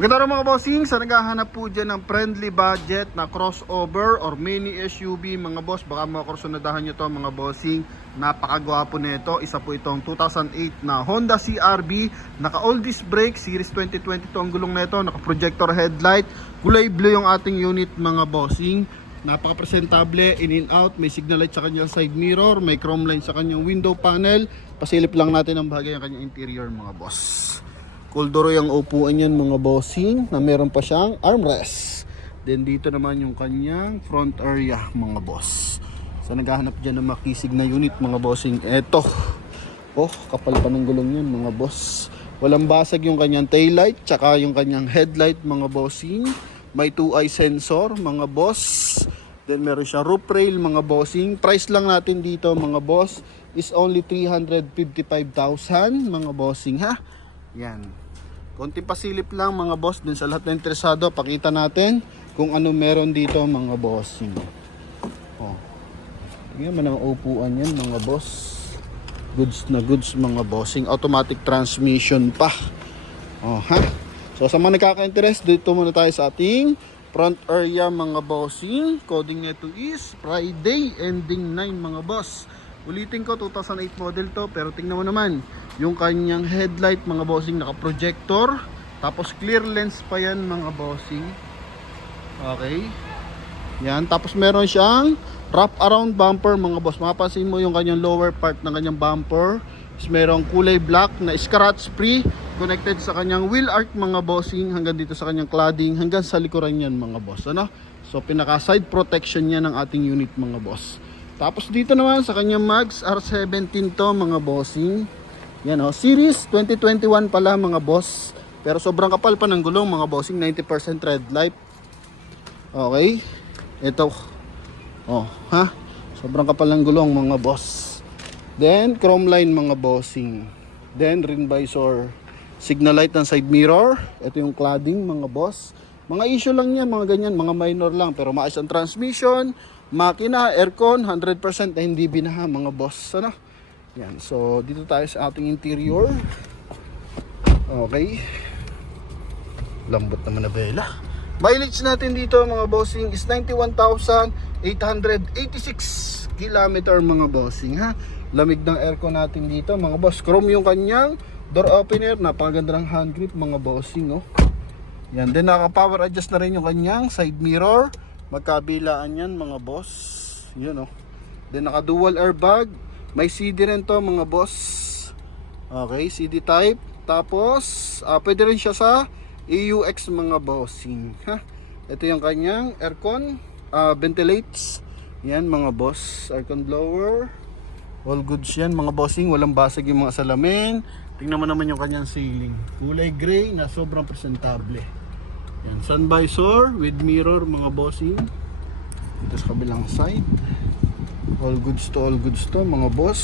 Maganda rin mga bossing, sa naghahanap po dyan ng friendly budget na crossover or mini SUV mga boss, baka makakursunadahan nyo to mga bossing. Napakagwapo nito. Isa po itong 2008 na Honda CR-V, naka all disc brake, series 2022 ang gulong nito, naka projector headlight, kulay blue yung ating unit mga bossing. Napaka presentable, in and out, may signal light sa kanyang side mirror, may chrome line sa kanyang window panel. Pasilip lang natin ang bahagi ng kanyang interior mga boss. Kuldoro yung upuan yan mga bossing, na meron pa siyang armrest. Then dito naman yung kanyang front area mga boss. So naghahanap dyan ng makisig na unit mga bossing. Eto, oh kapal pa ng gulong yan mga boss. Walang basag yung kanyang taillight, tsaka yung kanyang headlight mga bossing. May 2-eye sensor mga boss. Then meron siya roof rail mga bossing. Price lang natin dito mga boss is only 355,000 mga bossing ha. Yan. Konting pasilip lang mga boss din sa lahat ng interesado. Pakita natin kung ano meron dito mga bossing. Oh. Yan man ang upuan yan mga boss. Goods na goods mga bossing. Automatic transmission pa. Oh ha. So sa mga nakaka-interest, dito muna tayo sa ating front area mga bossing. Coding nito is Friday ending 9 mga boss. Ulitin ko, 2008 model to, pero tingnan mo naman yung kanyang headlight mga bossing, naka projector, tapos clear lens pa yan mga bossing. Okay, yan. Tapos meron siyang wrap around bumper mga boss. Mapapansin mo yung kanyang lower part ng kanyang bumper is merong kulay black na scratch free, connected sa kanyang wheel arch mga bossing, hanggang dito sa kanyang cladding, hanggang sa likuran yan mga boss, ano? So pinaka side protection yan ng ating unit mga boss. Tapos dito naman sa kanyang mags R17 to mga bossing. Yan o, series 2021 pala mga boss. Pero sobrang kapal pa ng gulong mga bossing, 90% red light. Okay. Ito. Oh, ha? Sobrang kapal ng gulong mga boss. Then chrome line mga bossing. Then ring visor, signal light ng side mirror. Ito yung cladding mga boss. Mga issue lang yan, mga ganyan, mga minor lang. Pero maayos ang transmission, makina, aircon, 100% na hindi binaha mga boss. Ano? Yan. So, dito tayo sa ating interior. Okay. Lambot naman na bela. Mileage natin dito mga bossing is 91,886 kilometer mga bossing ha. Lamig ng aircon natin dito mga boss. Chrome yung kanyang door opener. Napakaganda ng hand grip mga bossing oh. Yan. Then naka-power adjust na rin yung kanyang side mirror. Magkabilaan yan mga boss. Yun oh. Then naka dual airbag. May CD rin to mga boss. Okay, CD type. Tapos pwede rin siya sa AUX mga bossing ha. Ito yung kanyang aircon, ventilates. Yan mga boss, aircon blower. All goods yan mga bossing. Walang basag yung mga salamin. Tingnan mo naman yung kanyang ceiling, kulay gray na sobrang presentable. Yan, sun visor with mirror mga bossing. Ito sa kabilang side. All goods to mga boss.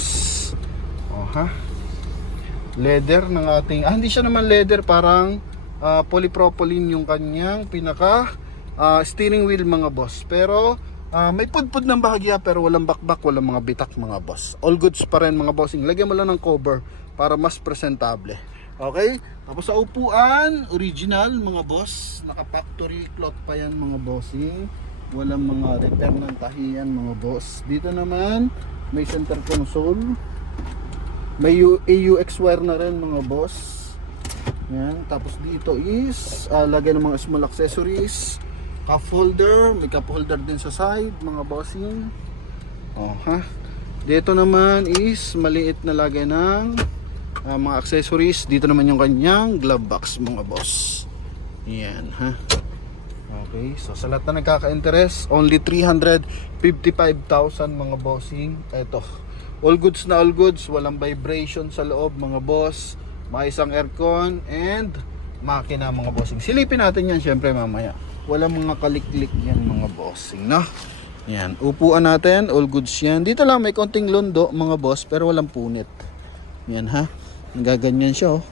Oh ha. Leather ng ating, hindi siya naman leather, parang polypropylene yung kanyang pinaka steering wheel mga boss. Pero may pudpud ng bahagya, pero walang bakbak, walang mga bitak mga boss. All goods pa rin mga bossing. Lagyan mo lang ng cover para mas presentable. Okay? Tapos sa upuan, original mga boss. Naka factory cloth pa yan mga bossing. Walang mga repair ng tahiyan mga boss. Dito naman may center console. May AUX wire na rin mga boss. Yan. Tapos dito is lagyan ng mga small accessories. Cup holder. May cup holder din sa side mga bossing. Oh ha. Dito naman is maliit na lagay ng mga accessories. Dito naman yung kanyang glove box mga boss. Yan ha. Okay, so sa lahat na nagkaka-interest, only 355,000 mga bossing. Ito, all goods na all goods. Walang vibration sa loob mga boss. May isang aircon and makina mga bossing. Silipin natin yan syempre mamaya. Walang mga kalik-lik yan mga bossing, no? Yan, upuan natin, all goods yan. Dito lang may konting londo mga boss, pero walang punit. Yan ha. Nagaganyan siya oh.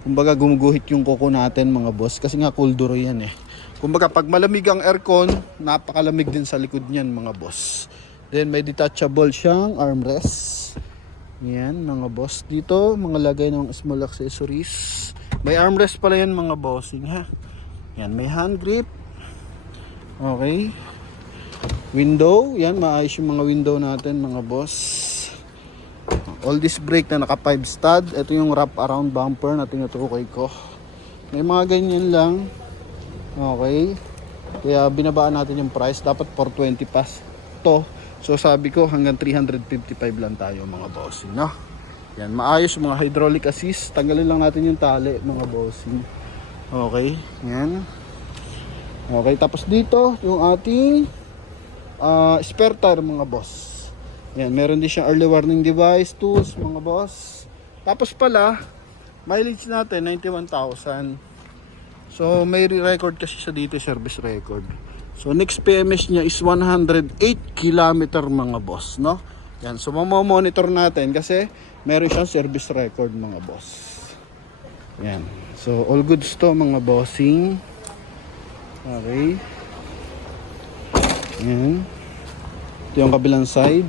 Kumbaga gumuguhit yung kuko natin mga boss, kasi nga kulduro yan eh. Kumbaga pag malamig ang aircon, napakalamig din sa likod niyan mga boss. Then may detachable siyang armrest. Yan mga boss. Dito mga lagay ng small accessories. May armrest pala yan mga bossing ha. Yan, may hand grip. Okay. Window, yan, maayos yung mga window natin mga boss. All disc brake na naka 5 stud. Ito yung wrap around bumper na tinutukoy ko. May mga ganyan lang. Okay. Kaya binabaan natin yung price. Dapat 420 pas to. So sabi ko hanggang 355 lang tayo mga bossing, no? Yan, maayos mga hydraulic assist. Tanggalin lang natin yung tali mga bossing. Okay, yan. Okay, tapos dito yung ating spare tire mga boss. Yan, meron din siyang early warning device, tools mga boss. Tapos pala, mileage natin 91,000. So may record kasi siya dito, service record. So next PMS niya is 108 km mga boss, no? Yan, so monitor natin kasi meron siyang service record mga boss. Yan. So all goods to mga bossing. Okay. Yan. Ito yung kabilang side.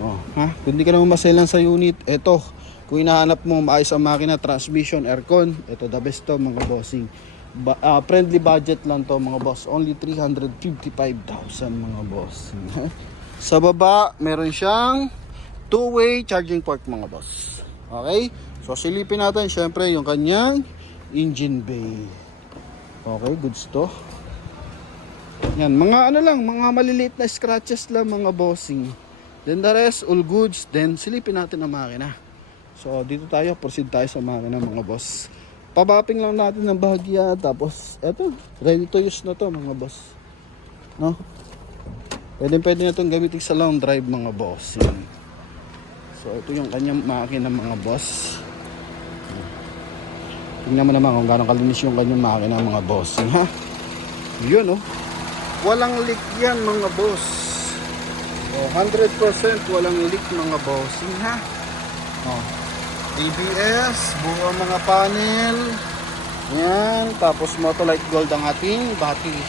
Oh, ha? Kung hindi ka naman maselan sa unit, eto. Kung hinahanap mo maayos ang makina, transmission, aircon, ito the best to mga bossing. Friendly budget lang to mga boss. Only 355,000 mga boss. Sa baba, meron siyang two-way charging port mga boss. Okay? So silipin natin syempre yung kanyang engine bay. Okay, goods to. Yan, mga ano lang, mga maliliit na scratches lang mga bossing. Then the rest, all goods. Then silipin natin ang makina. So dito tayo, proceed tayo sa makina mga boss. Pabapping lang natin ng bahagya. Tapos eto, ready to use na to mga boss, no? Pwede na itong gamitin sa long drive mga bossing. So ito yung kanyang makina mga boss. Tingnan mo naman kung gaano kalinis yung kanyang makina mga bossing, ha? Yun, oh. Walang leak yan mga boss. Oh, 100% walang leak mga bossing, ha? Oh. ABS, buo ang mga panel. Yan, tapos Motolite Gold ang ating battery.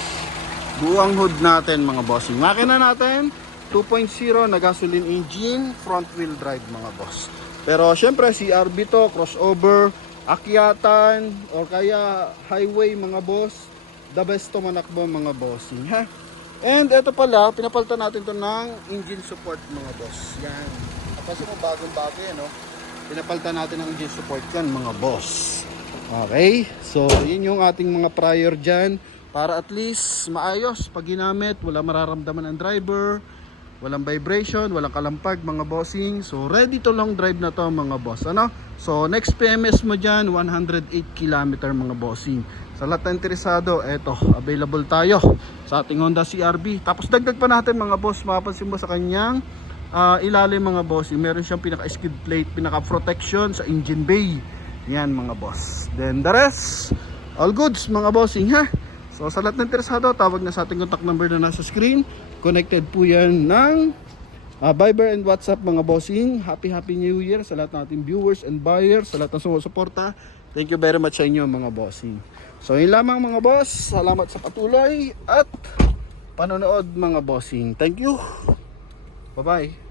Buo ang hood natin mga bossing. Makina natin 2.0 na gasoline engine, front wheel drive mga boss. Pero syempre CRV to, crossover, akyatan o kaya highway mga boss. The best to manakbo mga bossing, ha? And ito pala, pinapalitan natin to ng engine support mga boss. Yan. Kasi kung bagong-bago yan, no? Pinapalitan natin ng engine support yan mga boss. Okay? So, yun yung ating mga prior dyan. Para at least maayos pag ginamit, wala mararamdaman ang driver, walang vibration, walang kalampag mga bossing. So, ready to long drive na to mga boss. Ano? So, next PMS mo dyan, 108 km mga bossing. Sa lahat na interesado, eto, available tayo sa ating Honda CRV. Tapos dagdag pa natin mga boss, mapapansin mo sa kanyang ilalim mga boss, meron siyang pinaka-skid plate, pinaka-protection sa engine bay. Yan mga boss. Then the rest, all goods mga bossing, ha? So sa lahat na interesado, tawag na sa ating contact number na nasa screen. Connected po yan ng Viber and WhatsApp mga bossing. Happy New Year sa lahat ng ating viewers and buyers, sa lahat ng sumusuporta. Thank you very much sa inyo mga bossing. So yun lamang mga boss, salamat sa patuloy at panonood mga bossing. Thank you. Bye bye.